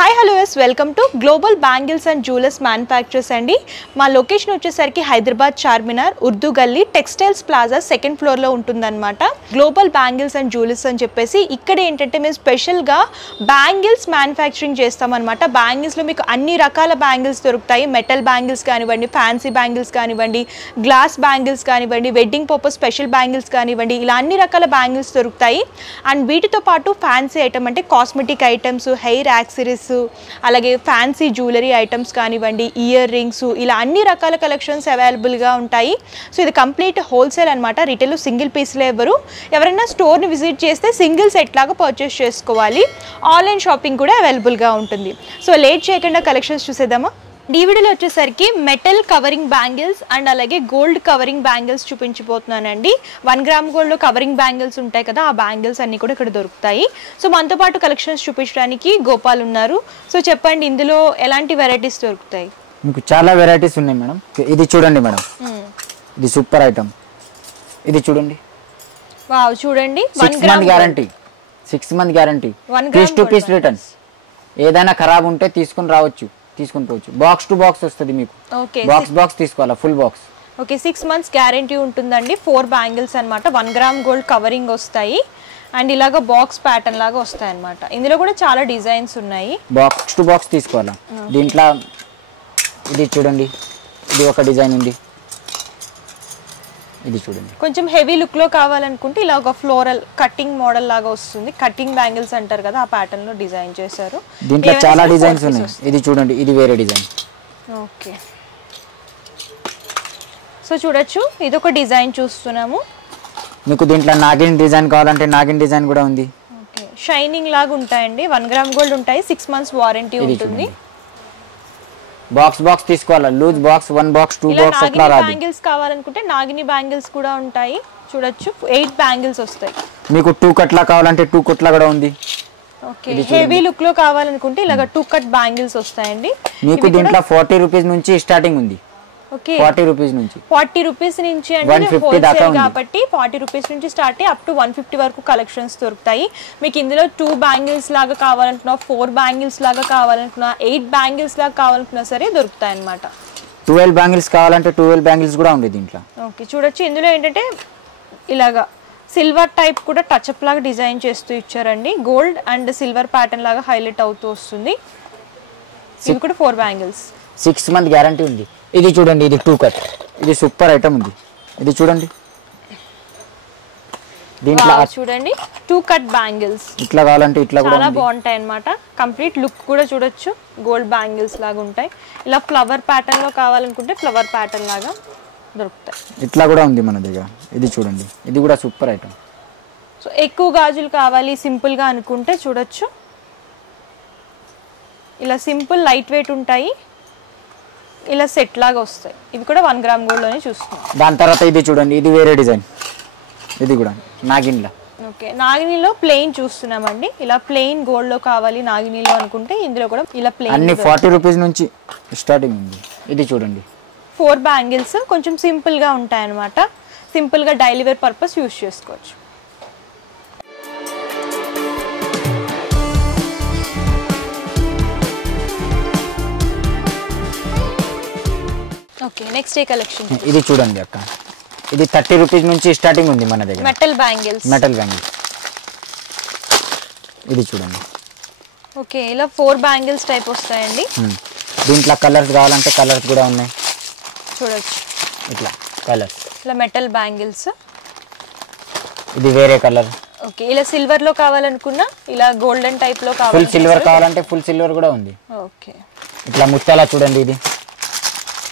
Hi hello yes welcome to global bangles and jewellers manufacturers అండి. మా location వచ్చేసరికి హైదరాబాద్ చార్మినార్ ఉర్దూ గల్లీ టెక్స్టైల్స్ ప్లాజా సెకండ్ ఫ్లోర్లో ఉంటుందన్నమాట. గ్లోబల్ బ్యాంగిల్స్ అండ్ జ్యువెలర్స్ అని చెప్పేసి ఇక్కడ ఏంటంటే మేము స్పెషల్గా బ్యాంగిల్స్ మ్యానుఫ్యాక్చరింగ్ చేస్తామన్నమాట. బ్యాంగిల్స్లో మీకు అన్ని రకాల బ్యాంగిల్స్ దొరుకుతాయి. మెటల్ బ్యాంగిల్స్ కానివ్వండి, ఫ్యాన్సీ బ్యాంగిల్స్ కానివ్వండి, గ్లాస్ బ్యాంగిల్స్ కానివ్వండి, వెడ్డింగ్ పర్పస్ స్పెషల్ బ్యాంగిల్స్ కానివ్వండి, ఇలా అన్ని రకాల బ్యాంగిల్స్ దొరుకుతాయి. అండ్ వీటితో పాటు ఫ్యాన్సీ ఐటమ్ అంటే కాస్మెటిక్ ఐటమ్స్, హెయిర్ యాక్సరీస్, అలాగే ఫ్యాన్సీ జ్యువెలరీ ఐటమ్స్ కానివ్వండి, ఇయర్ రింగ్స్, ఇలా అన్ని రకాల కలెక్షన్స్ అవైలబుల్గా ఉంటాయి. సో ఇది కంప్లీట్ హోల్సేల్ అనమాట. రిటైల్ సింగిల్ పీస్లో ఎవరైనా స్టోర్ని విజిట్ చేస్తే సింగిల్ సెట్ లాగా పర్చేస్ చేసుకోవాలి. ఆన్లైన్ షాపింగ్ కూడా అవైలబుల్గా ఉంటుంది. సో లేట్ చేయకుండా కలెక్షన్స్ చూసేద్దామా. వీడియోలో వచ్చేసరికి మెటల్ కవరింగ్ బ్యాంగిల్స్ అండ్ అలాగే గోల్డ్ కవరింగ్ బ్యాంగిల్స్ చూపించబోతున్నానండి. 1 గ్రామ్ గోల్డ్లో కవరింగ్ బ్యాంగిల్స్ ఉంటాయి కదా, ఆ బ్యాంగిల్స్ అన్నీ కూడా ఇక్కడ దొరుకుతాయి. సో మనతో పాటు కలెక్షన్స్ చూపించడానికి గోపాల్ ఉన్నారు. సో చెప్పండి, ఇందులో ఎలాంటి వెరైటీస్ దొరుకుతాయి? మీకు చాలా వెరైటీస్ ఉన్నాయి మేడం. ఇది చూడండి మేడం, ఇది సూపర్ ఐటమ్. ఇది చూడండి, వావ్ చూడండి, 6 month guarantee, 6 month guarantee, piece to piece returns. ఏదైనా ఖరాబ్ ఉంటే తీసుకుని రావచ్చు, తీసుకుని పోవచ్చు. బాక్స్ టు బాక్స్ వస్తుంది మీకు. బాక్స్ తీసుకోవాలా, full box. Okay, 6 months guarantee ఉంటుందండి. 4 బ్యాంగిల్స్ అనమాట. 1 గ్రామ్ గోల్డ్ కవరింగ్ వస్తాయి అండ్ ఇలాగ బాక్స్ ప్యాటర్న్ లాగా వస్తాయి అనమాట. ఇందులో కూడా చాలా డిజైన్స్ ఉన్నాయి. బాక్స్ టు బాక్స్ తీసుకోవాలా. దీంట్లో ఇది చూడండి, ఇది ఒక డిజైన్ ఉంది. ఇది చూడండి, కొంచెం హెవీ లుక్ లో కావాలనుకుంటే ఇలా ఒక ఫ్లోరల్ కటింగ్ మోడల్ లాగా వస్తుంది. కటింగ్ బ్యాంగిల్స్ అంటారు కదా, ఆ ప్యాటర్న్ లో డిజైన్ చేశారు. దీంట్లో చాలా డిజైన్స్ ఉన్నాయి. ఇది చూడండి, ఇది వేరే డిజైన్. ఓకే, సో చూడొచ్చు, ఇది ఒక డిజైన్ చూస్తున్నాము. మీకు దీంట్లో నాగిన్ డిజైన్ కావాలంటే నాగిన్ డిజైన్ కూడా ఉంది. ఓకే, షైనింగ్ లాగా ఉంటాయండి. 1 గ్రామ్ గోల్డ్ ఉంటాయి. 6 మంత్స్ వారంటీ ఉంటుంది. బాక్స్ తీసుకోవాలా, లూజ్ బాక్స్, 1 బాక్స్ 2 బాక్స్ అట్లా రాదు. బ్యాంగిల్స్ కావాలనుకుంటే నాగిని బ్యాంగిల్స్ కూడా ఉంటాయి. చూడొచ్చు, 8 బ్యాంగిల్స్ వస్తాయి. మీకు 2 కట్లా కావాలంటే 2 కట్లా కూడా ఉంది. ఓకే, హెవీ లుక్ లో కావాలనుకుంటే ఇలాగ 2 కట్ బ్యాంగిల్స్ వస్తాయండి. మీకు దీంట్లో 40 రూపీస్ నుంచి స్టార్టింగ్ ఉంది. ఓకే, 40 రూపీస్ నుంచి 40 రూపీస్ నుంచి అంటే హోల్సేల్ కాబట్టి 40 రూపీస్ నుంచి స్టార్ట్ అయ్యి అప్ టు 150 వరకు కలెక్షన్స్ దొరుకుతాయి. మీకు ఇందులో 2 బ్యాంగిల్స్ లాగా కావాలనుకున్నా, 4 బ్యాంగిల్స్ లాగా కావాలనుకున్నా, 8 బ్యాంగిల్స్ లాగా కావాలనుకున్నా సరే దొరుకుతాయి అన్నమాట. 12 బ్యాంగిల్స్ కావాలంటే 12 బ్యాంగిల్స్ కూడా ఉంది దీంట్లో. ఓకే, చూడొచ్చు, ఇందులో ఏంటంటే ఇలాగా సిల్వర్ టైప్ కూడా టచ్ అప్ లాగా డిజైన్ చేస్తూ ఇచ్చారండి. గోల్డ్ అండ్ సిల్వర్ ప్యాటర్న్ లాగా హైలైట్ అవుతూ వస్తుంది. ఇవి కూడా 4 బ్యాంగిల్స్, 6 మంత్ గ్యారంటీ ఉంది. ఇది చూడండి, ఇది 2 కట్, ఇది సూపర్ ఐటమ్ ఉంది. ఇది చూడండి, దీంట్లో చూడండి 2 కట్ బ్యాంగిల్స్ ఇట్లా కావాలంటే ఇట్లా కూడా చాలా బాగుంటాయి అన్నమాట. కంప్లీట్ లుక్ కూడా చూడొచ్చు, గోల్డ్ బ్యాంగిల్స్ లాగా ఉంటాయి. ఇలా ఫ్లవర్ ప్యాటర్న్ లో కావాలనుకుంటే ఫ్లవర్ ప్యాటర్న్ లాగా దొరుకుతాయి. ఇట్లా కూడా ఉంది మన దగ్గర. ఇది చూడండి, ఇది కూడా సూపర్ ఐటమ్. సో ఎక్కువ గాజులు కావాలి సింపుల్ గా అనుకుంటే చూడొచ్చు, ఇలా సింపుల్ లైట్ వెయిట్ ఉంటాయి. ఇలా సెట్ లాగా వస్తాయి. ఇవి కూడా 1 గ్రామ్ గోల్డ్ లోనే చూస్తున్నాం. దాని తర్వాత ఇది చూడండి, ఇది వేరే డిజైన్. ఇది కూడా నాగిన్లా. ఓకే, నాగినిలో ప్లెయిన్ చూస్తున్నామండి. ఇలా ప్లెయిన్ గోల్డ్ లో కావాలి నాగినిలో అనుకుంటే ఇందులో కూడా ఇలా ప్లెయిన్ అన్ని 40 రూపీస్ నుంచి స్టార్టింగ్ ఉంది. ఇది చూడండి, 4 బ్యాంగిల్స్ కొంచెం సింపుల్ గా ఉంటాయి అన్నమాట. సింపుల్ గా డైలీ వేర్ పర్పస్ యూజ్ చేసుకోవచ్చు. ఓకే, నెక్స్ట్ ఏ కలెక్షన్? ఇది చూడండి అక్క, ఇది 30 రూపీస్ నుంచి స్టార్టింగ్ ఉంది మన దగ్గర. మెటల్ బ్యాంగిల్స్, ఇది చూడండి. ఓకే, ఇలా 4 బ్యాంగిల్స్ టైప్ వస్తాయండి. దీంట్లో కలర్స్ కావాలంటే కలర్స్ కూడా ఉన్నాయి. చూడొచ్చు, ఇట్లా కలర్స్. ఇలా మెటల్ బ్యాంగిల్స్, ఇది వేరే కలర్. ఓకే, ఇలా సిల్వర్ లో కావాలనుకున్నా, ఇలా గోల్డెన్ టైప్ లో కావాలి, ఫుల్ సిల్వర్ కావాలంటే ఫుల్ సిల్వర్ కూడా ఉంది. ఓకే, ఇట్లా ముత్యాల చూడండి.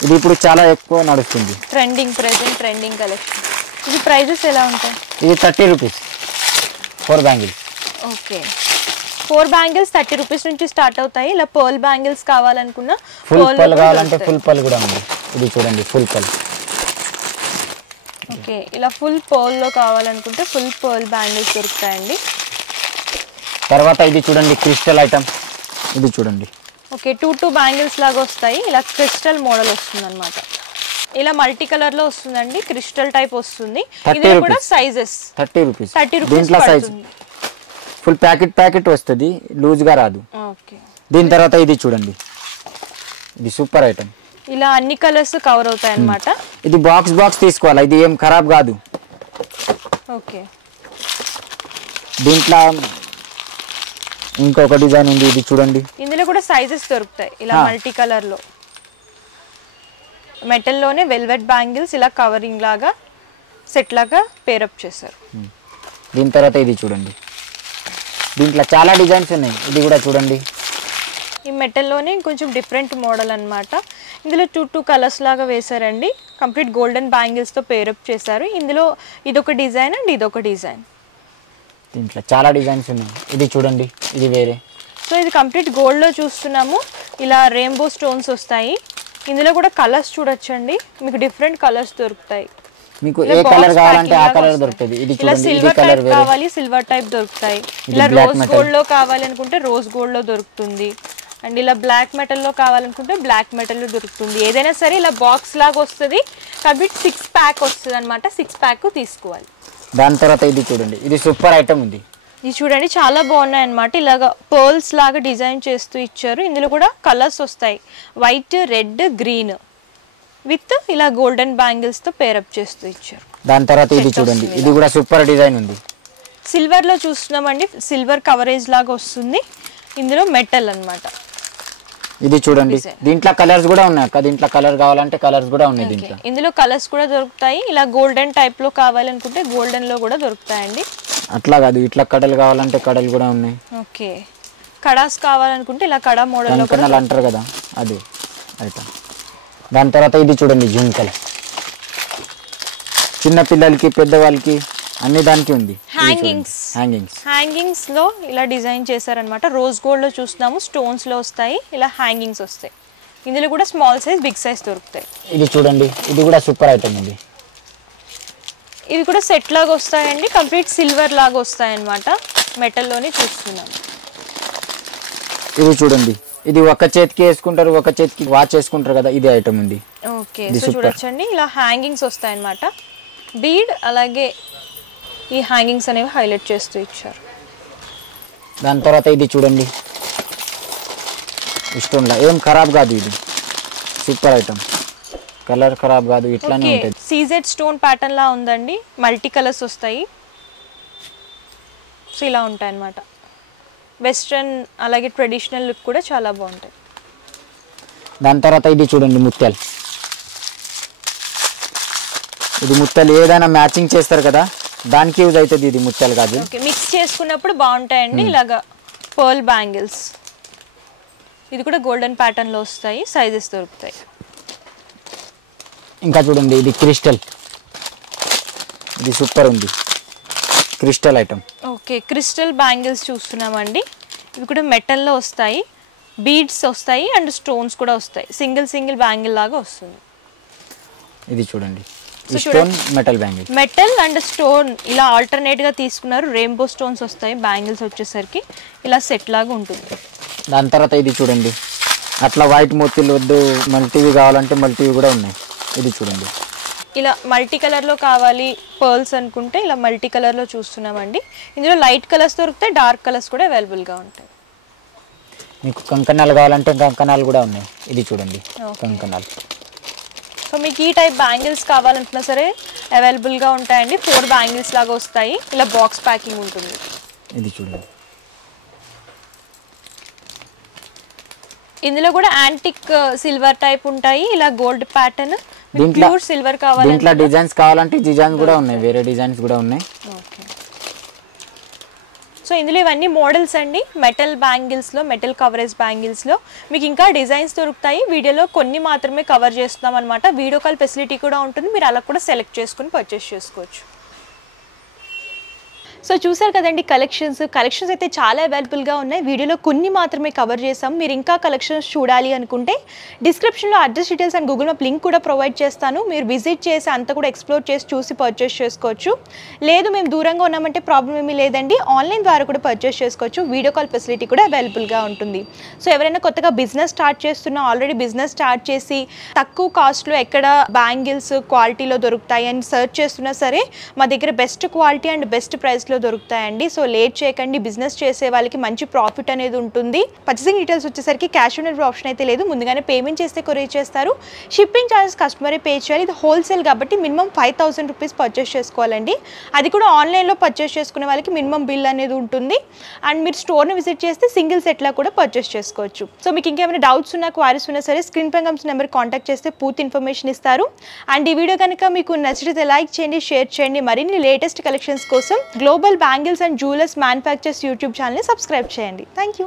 ఇది ఇప్పుడు చాలా ఎక్కువ నడుస్తుంది, ప్రెజెంట్ ట్రెండింగ్ కలెక్షన్. ఇది ప్రైజెస్ ఎలా ఉంటాయి? ఇది 30 rupees 4 bangles. Okay, 4 bangles 30 rupees నుంచి స్టార్ట్ అవుతాయి. ఇలా పర్ల్ బ్యాంగిల్స్ కావాలనుకున్నా, ఫుల్ పర్ల్ కావాలంటే ఫుల్ పర్ల్ కూడా ఉంది. ఇది చూడండి, ఫుల్ పర్ల్. ఓకే, ఇలా ఫుల్ పర్ల్ లో కావాలనుకుంటే ఫుల్ పర్ల్ బ్యాంగిల్స్ దొరుకుతాయండి. తర్వాత ఇది చూడండి, క్రిస్టల్ ఐటమ్. ఇది చూడండి, ఓకే, 2 బ్యాంగిల్స్ లాగా వస్తాయి. ఇలా క్రిస్టల్ మోడల్ వస్తుంది అనమాట. ఇలా మల్టీ కలర్ లో వస్తుందండి, క్రిస్టల్ టైప్ వస్తుంది. ఇది కూడా సైజెస్ 30 రూపీస్. దీంట్లో సైజ్ ఫుల్ ప్యాకెట్ వస్తుంది, లూజ్ గా రాదు. ఓకే, దీని తర్వాత ఇది చూడండి, ఇది సూపర్ ఐటమ్. ఇలా అన్ని కలర్స్ కవర్ అవుతాయి అన్నమాట. ఇది బాక్స్ తీసుకోవాలి, ఇది ఏం ఖరాబ్ కాదు. ఓకే, దీంట్లో ఇంకొక డిజైన్ ఉంది, ఇది చూడండి. ఇందులో కూడా సైజెస్ దొరుకుతాయి ఇలా మల్టీ కలర్ లో. మెటల్ లోనే వెల్వెట్ బ్యాంగిల్స్ ఇలా కవరింగ్ లాగా సెట్ లాగా పేరప్ చేశారు. దీని తర్వాత ఇది చూడండి, దీంట్లో చాలా డిజైన్స్ ఉన్నాయి. ఇది కూడా చూడండి, ఈ మెటల్లోనే కొంచెం డిఫరెంట్ మోడల్ అన్నమాట. ఇందులో టూ కలర్స్ లాగా వేశారండి. కంప్లీట్ గోల్డెన్ బ్యాంగిల్స్తో పేరప్ చేశారు. ఇందులో ఇదొక డిజైన్ అండ్ ఇదొక డిజైన్. దీంట్లో చాలా డిజైన్స్ ఉన్నాయి. ఇది చూడండి, ఇది వేరే. సో ఇది కంప్లీట్ గోల్డ్లో చూస్తున్నాము. ఇలా రెయిన్బో స్టోన్స్ వస్తాయి. ఇందులో కూడా కలర్స్ చూడొచ్చండి, మీకు డిఫరెంట్ కలర్స్ దొరుకుతాయి. మీకు ఏ కలర్ కావాలంటే ఆ కలర్ దొరుకుతుంది. ఇది చూడండి, సిల్వర్ టైప్ కావాలి సిల్వర్ టైప్ దొరుకుతాయి. ఇలా రోజ్ గోల్డ్ లో కావాలి అనుకుంటే రోజ్ గోల్డ్ లో దొరుకుతుంది. అండ్ ఇలా బ్లాక్ మెటల్ లో కావాలనుకుంటే బ్లాక్ మెటల్ లో దొరుకుతుంది. ఏదైనా సరే ఇలా బాక్స్ లాగా వస్తుంది. కంప్లీట్ 6 ప్యాక్ వస్తుంది అనమాట. 6 ప్యాక్ తీసుకోవాలి. దాని తర్వాత ఇది చూడండి, ఇది సూపర్ ఐటమ్ ఉంది. ఇది చూడండి, చాలా బాగున్నాయి అనమాట. ఇలాగా పర్ల్స్ లాగా డిజైన్ చేస్తూ ఇచ్చారు. ఇందులో కూడా కలర్స్ వస్తాయి, వైట్, రెడ్, గ్రీన్ విత్ ఇలా గోల్డెన్ బ్యాంగిల్స్ తో పేరప్ చేస్తూ ఇచ్చారు. దాని తర్వాత ఇది చూడండి, ఇది కూడా సూపర్ డిజైన్ ఉంది. సిల్వర్ లో చూస్తున్నామండి, సిల్వర్ కవరేజ్ లాగా వస్తుంది. ఇందులో మెటల్ అన్నమాట. ఇది చూడండి, దీంట్లో కలర్స్ కూడా ఉన్నాయి అక్క. దీంట్లో కలర్ కావాలంటే కలర్స్ కూడా ఉన్నాయి. దీంట్లో ఇందులో కలర్స్ కూడా దొరుకుతాయి. ఇలా గోల్డెన్ టైప్ లో కావాలనుకుంటే గోల్డెన్ లో కూడా దొరుకుతాయండి. అట్లా కాదు, ఇట్లా కడలు కావాలంటే కడలు కూడా ఉన్నాయి. ఓకే, కడాస్ కావాలనుకుంటే ఇలా కడా మోడల్ లో కూడా అంటారు కదా, అది ఐటమ్. దాని తర్వాత ఇది చూడండి, జుంకలు. చిన్న పిల్లలకి పెద్దవాళ్ళకి అన్ని దానికి ఉంది. హ్యాంగింగ్స్ లో ఇలా డిజైన్ చేశారనమాట. రోజ్ గోల్డ్ లో చూస్తున్నాము, స్టోన్స్ లో వస్తాయి, ఇలా హ్యాంగింగ్స్ వస్తాయి. ఇందులో కూడా స్మాల్ సైజ్, బిగ్ సైజ్ దొరుకుతాయి. ఇది చూడండి, ఇది కూడా సూపర్ ఐటమ్ ఉంది. ఇవి కూడా సెట్ లాగా వస్తాయండి, కంప్లీట్ సిల్వర్ లాగా వస్తాయి అన్నమాట. మెటల్లోనే చూస్తున్నాము. ఇది చూడండి, ఇది ఒక చేతికి వేసుకుంటారు, ఒక చేతికి వాచ్ వేసుకుంటారు కదా, ఇది ఐటమ్ ఉంది. ఓకే, సో చూడొచ్చండి, ఇలా హ్యాంగింగ్స్ వస్తాయి అన్నమాట. బీడ్ అలాగే ఈ హ్యాంగింగ్స్ అనేవి హైలైట్ చేస్తూ ఇచ్చారు. దాని తర్వాత ఇది చూడండి, స్టోన్లా ఏం ఖరాబ్ కాదు, ఇది సూపర్ ఐటమ్. కలర్ ఖరాబ్ కాదు, ఇట్లానే ఉంటుంది. సీజెడ్ స్టోన్ ప్యాటర్న్ లా ఉందండి, మల్టీ కలర్స్ వస్తాయి. సో ఇలా ఉంటాయి అన్నమాట. వెస్ట్రన్ అలాగే ట్రెడిషనల్ లుక్ కూడా చాలా బాగుంటాయి. దాని తర్వాత ఇది చూడండి, ముత్యాలు. ఇది ముత్యాలు ఏదైనా మ్యాచింగ్ చేస్తారు కదా, దానికి యూజ్ అవుతుంది. ఇది ముత్యాలు కాదు, మిక్స్ చేసుకున్నప్పుడు బాగుంటాయండి. ఇలాగా పర్ల్ బ్యాంగిల్స్. ఇది కూడా గోల్డెన్ ప్యాటర్న్ లో వస్తాయి, సైజెస్ దొరుకుతాయి. ఇంకా చూడండి, ఇది క్రిస్టల్. ఇది సూపర్ ఉంది, crystal item. Okay, crystal bangles చూస్తున్నామండి. ఇవి కూడా మెటల్లో వస్తాయి, బీడ్స్ వస్తాయి అండ్ స్టోన్స్ కూడా వస్తాయి. సింగిల్ బ్యాంగిల్ లాగా వస్తుంది. ఇది చూడండి, stone metal bangle. Metal and stone ఇలా ఆల్టర్నేట్ గా తీసుకున్నారు. రెయిన్బో స్టోన్స్ వస్తాయి బ్యాంగిల్స్ వచ్చేసరికి, ఇలా సెట్ లాగా ఉంటుంది. దాని తర్వాత ఇది చూడండి, అట్లా వైట్ మోతీలు వద్దు, మల్టీవి కావాలంటే మల్టీవి కూడా ఉన్నాయి. ఇది చూడండి, ఇలా మల్టీ కలర్లో కావాలి పర్ల్స్ అనుకుంటే ఇలా మల్టీ కలర్లో చూస్తున్నామండి. ఇందులో లైట్ కలర్స్ దొరుకుతాయి, డార్క్ కలర్స్ కూడా అవైలబుల్గా ఉంటాయి. మీకు కంకణాలు కావాలంటే కంకణాలు కూడా ఉన్నాయి. ఇది చూడండి, కంకణాలు. సో మీకు ఈ టైప్ బ్యాంగిల్స్ కావాలంటున్నా సరే అవైలబుల్గా ఉంటాయండి. 4 బ్యాంగిల్స్ లాగా వస్తాయి, ఇలా బాక్స్ ప్యాకింగ్ ఉంటుంది. ఇది చూడండి, ఇందులో కూడా యాంటిక్ సిల్వర్ టైప్ ఉంటాయి, ఇలా గోల్డ్ ప్యాటర్న్. ప్యూర్ సిల్వర్ కావాలి, దీంట్లో డిజైన్స్ కావాలంటే డిజైన్స్ కూడా ఉన్నాయి, వేరే డిజైన్స్ కూడా ఉన్నాయి. ఓకే, సో ఇందులో ఇవన్నీ మోడల్స్ అండి. మెటల్ బ్యాంగిల్స్లో, మెటల్ కవరేజ్ బ్యాంగిల్స్లో మీకు ఇంకా డిజైన్స్ దొరుకుతాయి. వీడియోలో కొన్ని మాత్రమే కవర్ చేస్తున్నాం అనమాట. వీడియో కాల్ ఫెసిలిటీ కూడా ఉంటుంది, మీరు అలా కూడా సెలెక్ట్ చేసుకుని పర్చేస్ చేసుకోవచ్చు. సో చూసారు కదండి, కలెక్షన్స్ అయితే చాలా అవైలబుల్గా ఉన్నాయి. వీడియోలో కొన్ని మాత్రమే కవర్ చేసాం. మీరు ఇంకా కలెక్షన్స్ చూడాలి అనుకుంటే డిస్క్రిప్షన్లో address details and Google map link కూడా ప్రొవైడ్ చేస్తాను. మీరు విజిట్ చేసి అంతా కూడా ఎక్స్ప్లోర్ చేసి చూసి పర్చేస్ చేసుకోవచ్చు. లేదు మేము దూరంగా ఉన్నామంటే ప్రాబ్లం ఏమీ లేదండి, ఆన్లైన్ ద్వారా కూడా పర్చేస్ చేసుకోవచ్చు. వీడియో కాల్ ఫెసిలిటీ కూడా అవైలబుల్గా ఉంటుంది. సో ఎవరైనా కొత్తగా బిజినెస్ స్టార్ట్ చేస్తున్నా, ఆల్రెడీ బిజినెస్ స్టార్ట్ చేసి తక్కువ కాస్ట్లో ఎక్కడ బ్యాంగిల్స్ క్వాలిటీలో దొరుకుతాయి అని సర్చ్ చేస్తున్నా సరే, మా దగ్గర బెస్ట్ క్వాలిటీ అండ్ బెస్ట్ ప్రైస్లో ప్రైస్లో దొరుకుతాయండి. సో లేట్ చేయకండి, బిజినెస్ చేసే వాళ్ళకి మంచి ప్రాఫిట్ అనేది ఉంటుంది. పర్చేసింగ్ డీటెయిల్స్ వచ్చేసరికి క్యాష్ ఆన్ డెలివరీ ఆప్షన్ అయితే లేదు, ముందుగానే పేమెంట్ చేస్తే కొరియర్ చేస్తారు. షిప్పింగ్ ఛార్జెస్ కస్టమరే పే చేయాలి. ఇది హోల్సేల్ కాబట్టి మినిమం 5000 రూపీస్ పర్చేస్ చేసుకోవాలండి. అది కూడా ఆన్లైన్లో పర్చేస్ చేసుకునే వాళ్ళకి మినిమం బిల్ అనేది ఉంటుంది. అండ్ మీరు స్టోర్ని విజిట్ చేస్తే సింగిల్ సెట్లా కూడా పర్చేస్ చేసుకోవచ్చు. సో మీకు ఇంకేమైనా డౌట్స్ ఉన్నా, క్వారీస్ ఉన్నా సరే స్క్రీన్ పై కనిపిస్తున్న నెంబర్ కాంటాక్ట్ చేస్తే పూర్తి ఇన్ఫర్మేషన్ ఇస్తారు. అండ్ ఈ వీడియో కనుక మీకు నచ్చితే లైక్ చేయండి, షేర్ చేయండి. మరిన్ని లేటెస్ట్ కలెక్షన్స్ కోసం global bangles and jewellers manufacturers YouTube ఛానల్ని సబ్స్క్రైబ్ చేయండి. Thank you.